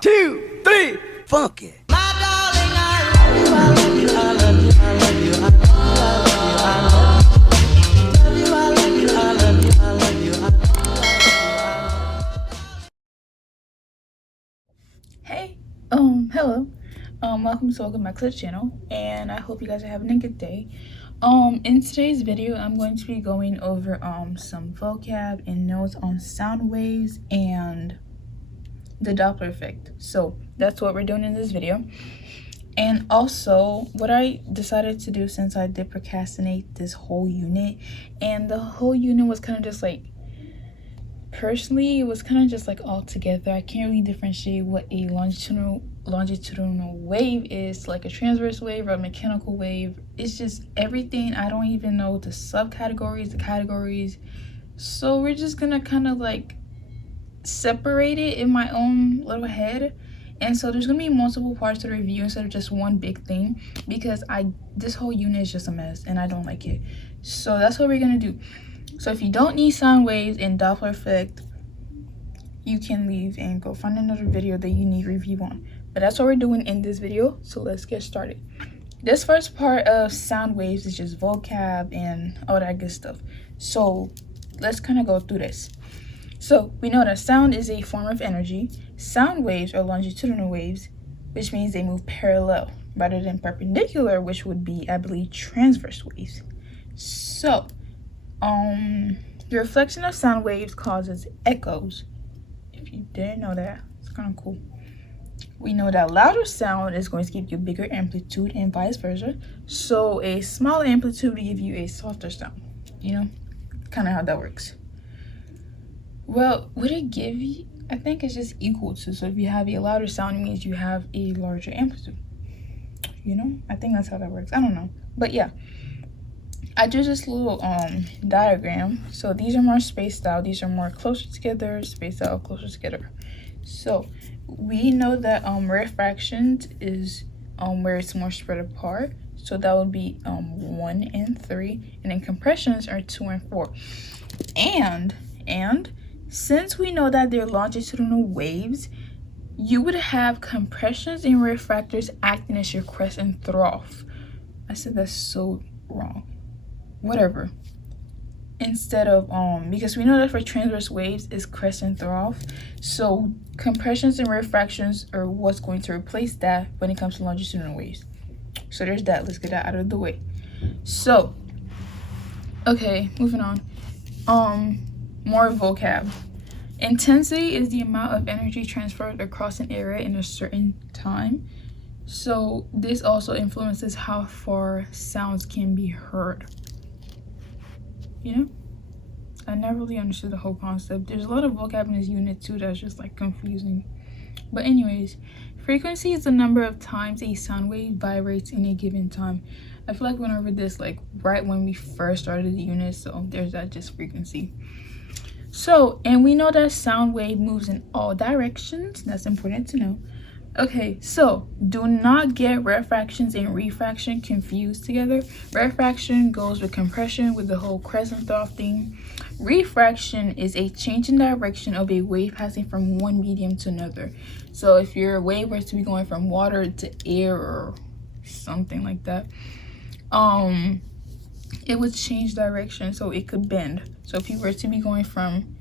2, 3, funky. Hey, hello. Welcome back to the channel, and I hope you guys are having a good day. In today's video, I'm going to be going over some vocab and notes on sound waves and the Doppler effect. So that's what we're doing in this video. And also, what I decided to do, since I did procrastinate this whole unit, and the whole unit was kind of just like, personally, it was kind of just like all together. I can't really differentiate what a longitudinal wave is, like a transverse wave or a mechanical wave. It's just everything. I don't even know the subcategories, the categories. So we're just gonna kind of like separate it in my own little head. And so there's gonna be multiple parts to the review instead of just one big thing, because this whole unit is just a mess and I don't like it. So that's what we're gonna do. So if you don't need sound waves and Doppler effect, you can leave and go find another video that you need review on. But that's what we're doing in this video, so let's get started. This first part of sound waves is just vocab and all that good stuff. So let's kind of go through this. So we know that sound is a form of energy. Sound waves are longitudinal waves, which means they move parallel rather than perpendicular, which would be, I believe, transverse waves. So the reflection of sound waves causes echoes. If you didn't know that, it's kind of cool. We know that louder sound is going to give you a bigger amplitude and vice versa. So a smaller amplitude will give you a softer sound. You know, kind of how that works. Well, would it give you? I think it's just equal to. So if you have a louder sound, it means you have a larger amplitude. You know, I think that's how that works. I don't know, but yeah. I drew this little diagram. So these are more spaced out. These are more closer together, spaced out, closer together. So we know that refraction is where it's more spread apart. So that would be 1 and 3, and then compressions are 2 and 4. And since we know that they're longitudinal waves, you would have compressions and refractors acting as your crest and trough. I said that's so wrong. Whatever. Instead of because we know that for transverse waves is crest and trough, so compressions and refractions are what's going to replace that when it comes to longitudinal waves. So there's that. Let's get that out of the way. So okay, moving on. More vocab. Intensity is the amount of energy transferred across an area in a certain time. So this also influences how far sounds can be heard. You know, I never really understood the whole concept. There's a lot of vocab in this unit too that's just like confusing. But anyways, frequency is the number of times a sound wave vibrates in a given time. I feel like we went over this like right when we first started the unit, so there's that, just frequency. So, and we know that sound wave moves in all directions. That's important to know. Okay, so do not get refractions and refraction confused together. Refraction goes with compression with the whole crest and trough thing. Refraction is a change in direction of a wave passing from one medium to another. So if your wave were to be going from water to air or something like that, it would change direction, so it could bend. So if you were to be going from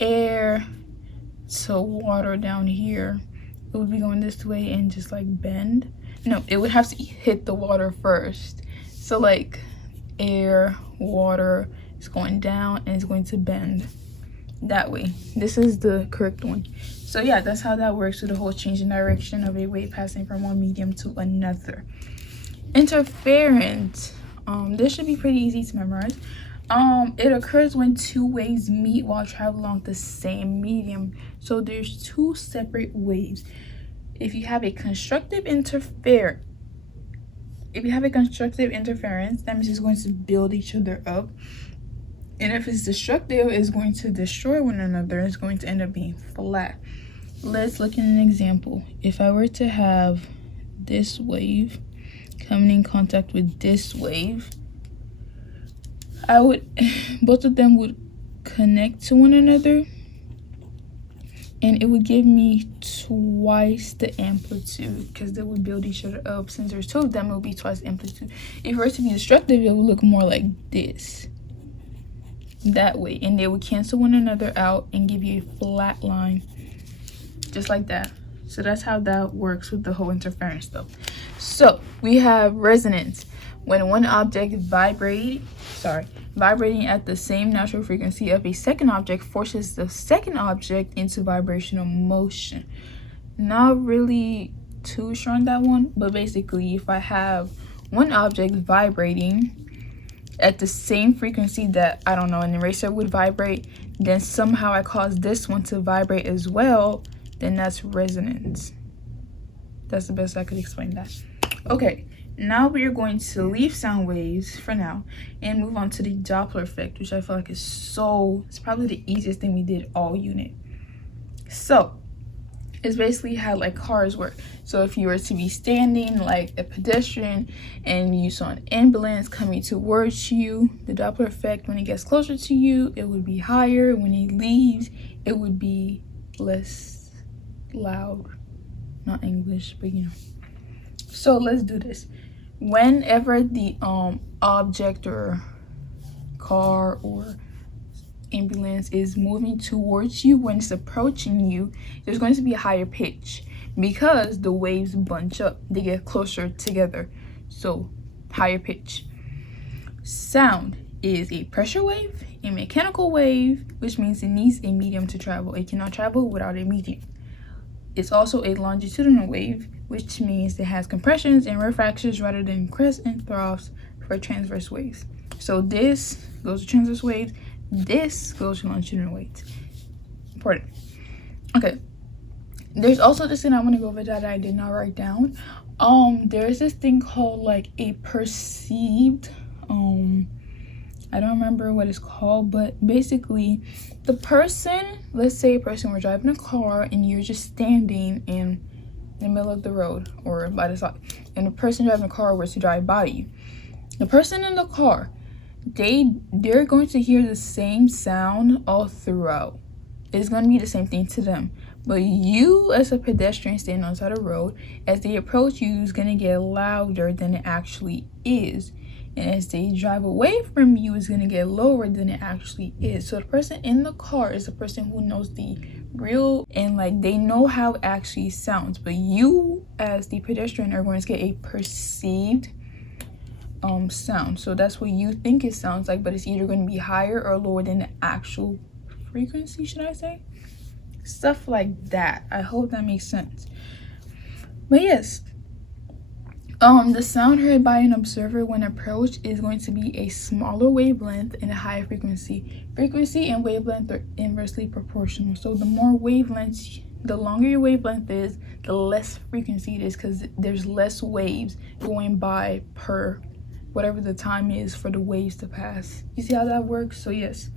air to water down here, it would be going this way and just like bend. No, it would have to hit the water first. So like air, water is going down and it's going to bend that way. This is the correct one. So yeah, that's how that works with the whole change in direction of a wave passing from one medium to another. Interference. This should be pretty easy to memorize. It occurs when two waves meet while traveling along the same medium. So there's two separate waves. If you have a constructive interference, that means it's going to build each other up. And if it's destructive, it's going to destroy one another. It's going to end up being flat. Let's look at an example. If I were to have this wave coming in contact with this wave, both of them would connect to one another and it would give me twice the amplitude because they would build each other up. Since there's two of them, it would be twice the amplitude. If it were to be destructive, it would look more like this, that way, and they would cancel one another out and give you a flat line just like that. So that's how that works with the whole interference stuff. So we have resonance. When one object vibrating at the same natural frequency of a second object forces the second object into vibrational motion. Not really too sure on that one, but basically if I have one object vibrating at the same frequency that, I don't know, an eraser would vibrate, then somehow I cause this one to vibrate as well, then that's resonance. That's the best I could explain that. Okay, now we are going to leave sound waves for now and move on to the Doppler effect, which I feel like it's probably the easiest thing we did all unit. So it's basically how like cars work. So if you were to be standing like a pedestrian and you saw an ambulance coming towards you, the Doppler effect, when it gets closer to you, it would be higher. When it leaves, it would be less loud. Not English, but you know. So let's do this. Whenever the object or car or ambulance is moving towards you, when it's approaching you, there's going to be a higher pitch because the waves bunch up, they get closer together, so higher pitch. Sound is a pressure wave, a mechanical wave, which means it needs a medium to travel. It cannot travel without a medium. It's also a longitudinal wave, which means it has compressions and refractions rather than crests and troughs for transverse waves. So this goes to transverse waves, this goes to longitudinal waves. Important. Okay. There's also this thing I want to go over that I did not write down. There's this thing called like a perceived, I don't remember what it's called, but basically the person, let's say a person were driving a car and you're just standing in the middle of the road or by the side, and the person driving the car was to drive by you. The person in the car, they're going to hear the same sound all throughout. It's going to be the same thing to them. But you as a pedestrian standing on the side of the road, as they approach you, is going to get louder than it actually is. And as they drive away from you, it's going to get lower than it actually is. So the person in the car is the person who knows the real, and like they know how it actually sounds. But you as the pedestrian are going to get a perceived sound. So that's what you think it sounds like, but it's either going to be higher or lower than the actual frequency, should I say? Stuff like that. I hope that makes sense. But yes, the sound heard by an observer when approached is going to be a smaller wavelength and a higher frequency. Frequency and wavelength are inversely proportional. So the more wavelengths, the longer your wavelength is, the less frequency it is, because there's less waves going by per whatever the time is for the waves to pass. You see how that works? So yes,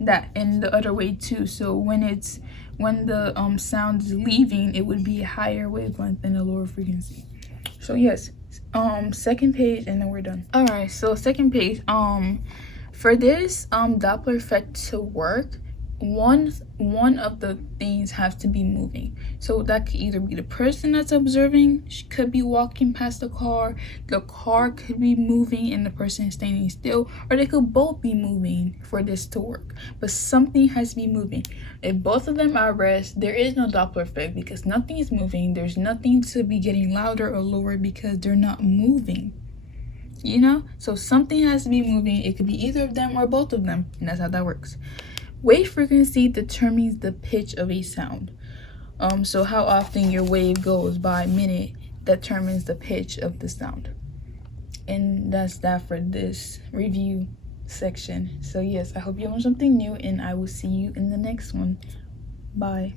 that, and the other way too. So when the sound is leaving, it would be a higher wavelength and a lower frequency. So yes, second page, and then we're done. All right, so second page. For this Doppler effect to work, one of the things has to be moving. So that could either be the person that's observing, she could be walking past the car could be moving and the person is standing still, or they could both be moving for this to work. But something has to be moving. If both of them are at rest, there is no Doppler effect because nothing is moving. There's nothing to be getting louder or lower because they're not moving. You know? So something has to be moving. It could be either of them or both of them, and that's how that works. Wave frequency determines the pitch of a sound. So how often your wave goes by minute determines the pitch of the sound. And that's that for this review section. So yes, I hope you learned something new, and I will see you in the next one. Bye.